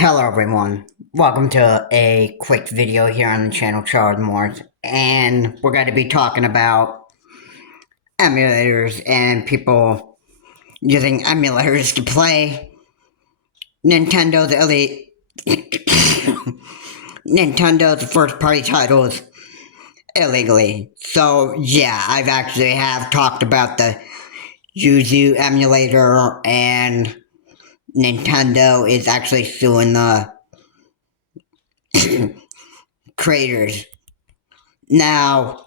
Hello everyone, welcome to a quick video here on the channel Charles Morris, and we're going to be talking about emulators and people using emulators to play Nintendo's elite Nintendo's first party titles illegally. So yeah, I've actually have talked about the Yuzu emulator, and Nintendo is actually suing the creators. Now,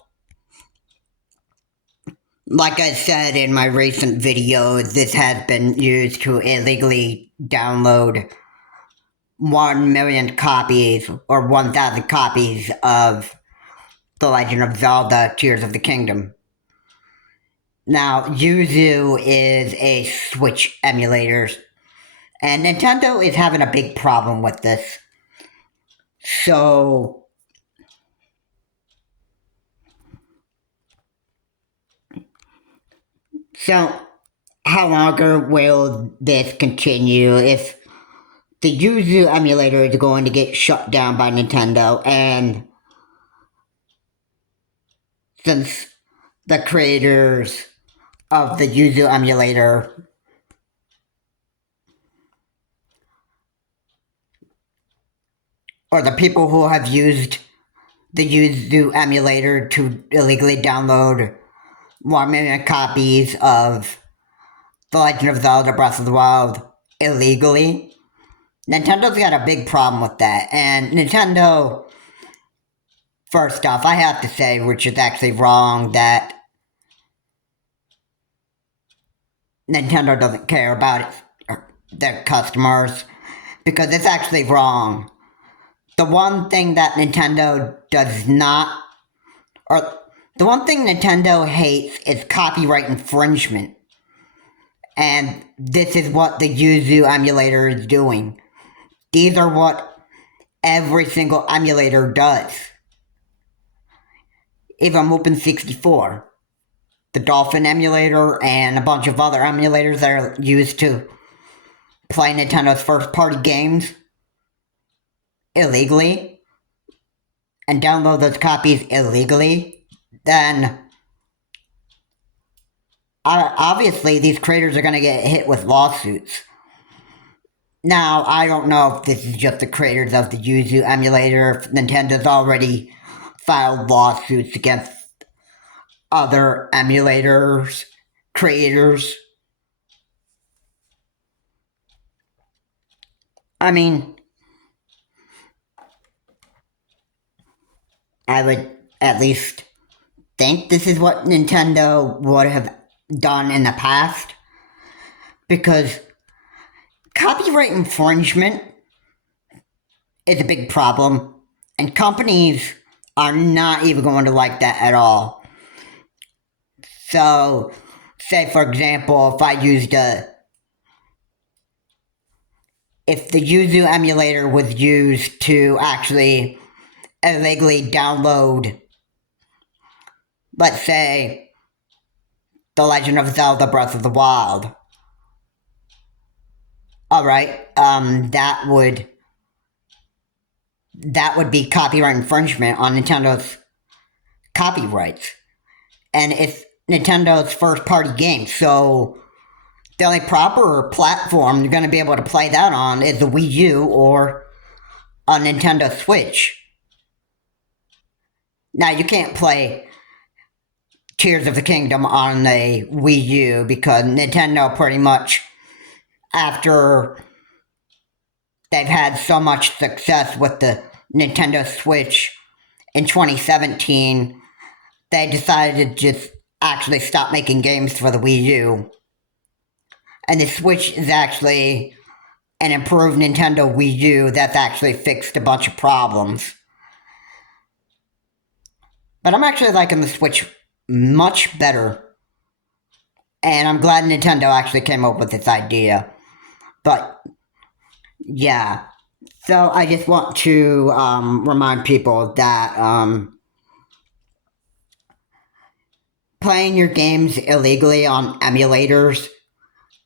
like I said in my recent video, this has been used to illegally download 1 million copies or 1,000 copies of The Legend of Zelda Tears of the Kingdom. Now, Yuzu is a Switch emulator, and Nintendo is having a big problem with this. So, so how longer will this continue if the Yuzu emulator is going to get shut down by Nintendo, and since the creators of the Yuzu emulator or the people who have used the Yuzu emulator to illegally download 1 million copies of The Legend of Zelda Breath of the Wild illegally, Nintendo's got a big problem with that. And Nintendo, first off, I have to say, which is actually wrong, that Nintendo doesn't care about their customers, because it's actually wrong. The one thing that Nintendo does not, or the one thing Nintendo hates is copyright infringement. And this is what the Yuzu emulator is doing. These are what every single emulator does. Even Open64, the Dolphin emulator, and a bunch of other emulators that are used to play Nintendo's first party games illegally and download those copies illegally, then obviously these creators are going to get hit with lawsuits. Now, I don't know if this is just the creators of the Yuzu emulator, if Nintendo's already filed lawsuits against other emulators, creators. I mean, I would at least think this is what Nintendo would have done in the past, because copyright infringement is a big problem, and companies are not even going to like that at all. So, say for example, if the Yuzu emulator was used to actually illegally download, let's say, The Legend of Zelda Breath of the Wild, alright, that would be copyright infringement on Nintendo's copyrights. And it's Nintendo's first party game, so the only proper platform you're going to be able to play that on is the Wii U or a Nintendo Switch. Now, you can't play Tears of the Kingdom on the Wii U because Nintendo pretty much, after they've had so much success with the Nintendo Switch in 2017, they decided to just actually stop making games for the Wii U. And the Switch is actually an improved Nintendo Wii U that's actually fixed a bunch of problems. But I'm actually liking the Switch much better. And I'm glad Nintendo actually came up with this idea. But, yeah. So I just want to remind people that playing your games illegally on emulators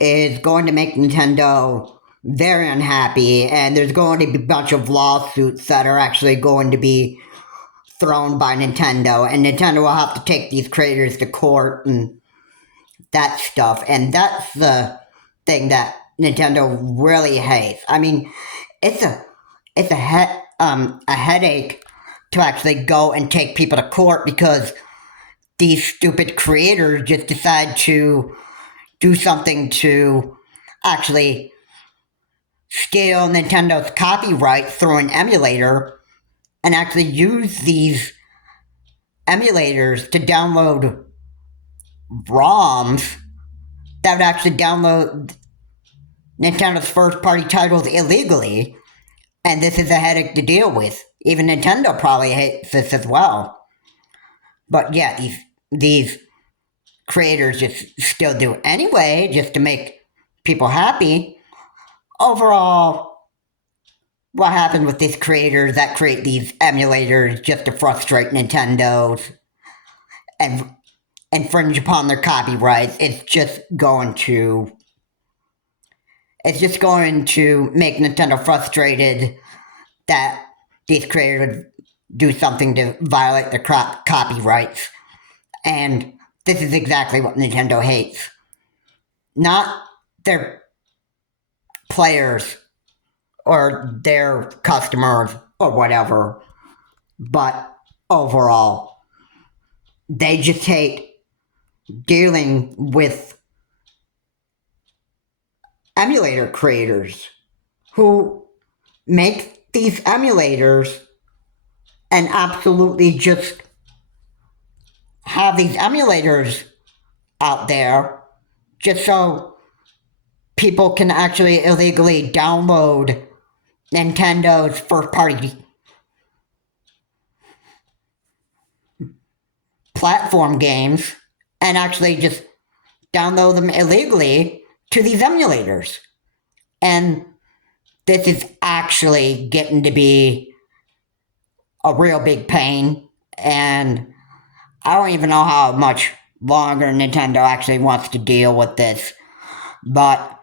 is going to make Nintendo very unhappy, and there's going to be a bunch of lawsuits that are actually going to be thrown by Nintendo, and Nintendo will have to take these creators to court and that stuff, and that's the thing that Nintendo really hates. I mean, it's a headache to actually go and take people to court because these stupid creators just decide to do something to actually steal Nintendo's copyright through an emulator and actually use these emulators to download ROMs that would actually download Nintendo's first party titles illegally. And this is a headache to deal with. Even Nintendo probably hates this as well. But yeah, these creators just still do anyway, just to make people happy. Overall, what happens with these creators that create these emulators just to frustrate Nintendo's and infringe upon their copyrights, it's just going to make Nintendo frustrated that these creators do something to violate their copyrights. And this is exactly what Nintendo hates. Not their players or their customers or whatever, but overall, they just hate dealing with emulator creators who make these emulators and absolutely just have these emulators out there just so people can actually illegally download Nintendo's first party platform games and actually just download them illegally to these emulators. And this is actually getting to be a real big pain, and I don't even know how much longer Nintendo actually wants to deal with this. But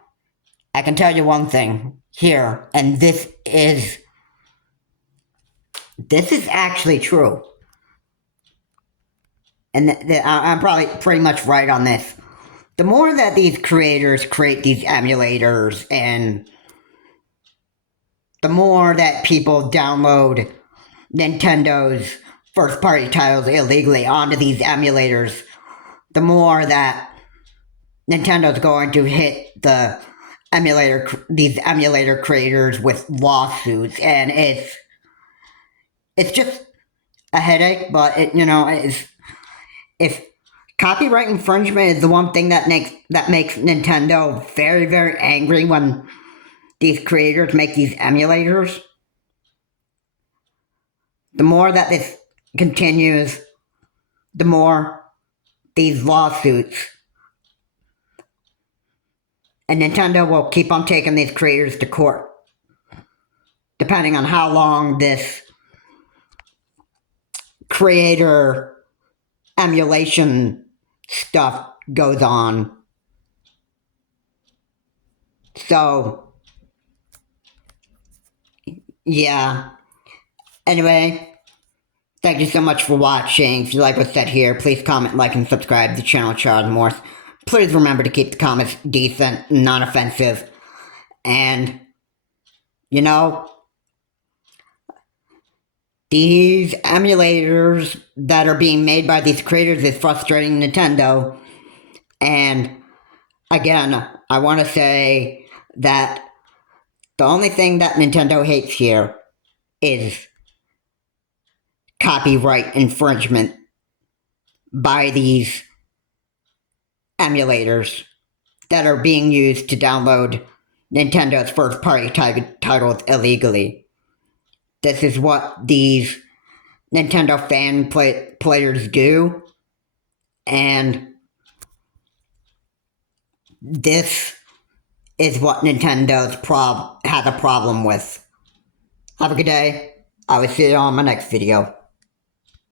I can tell you one thing here, and this is actually true. And I'm probably pretty much right on this. The more that these creators create these emulators, and the more that people download Nintendo's first party titles illegally onto these emulators, the more that Nintendo's going to hit these emulator creators with lawsuits, and it's just a headache. But if copyright infringement is the one thing that makes Nintendo very, very angry when these creators make these emulators, the more that this continues, the more these lawsuits, and Nintendo will keep on taking these creators to court, depending on how long this creator emulation stuff goes on. So, yeah. Anyway, thank you so much for watching. If you like what's said here, please comment, like, and subscribe to the channel Charles Morse. Please remember to keep the comments decent, non-offensive, and, these emulators that are being made by these creators is frustrating Nintendo. And again, I want to say that the only thing that Nintendo hates here is copyright infringement by these emulators that are being used to download Nintendo's first party titles illegally. This is what these Nintendo fan players do, and this is what Nintendo's has a problem with. Have a good day. I will see you on my next video.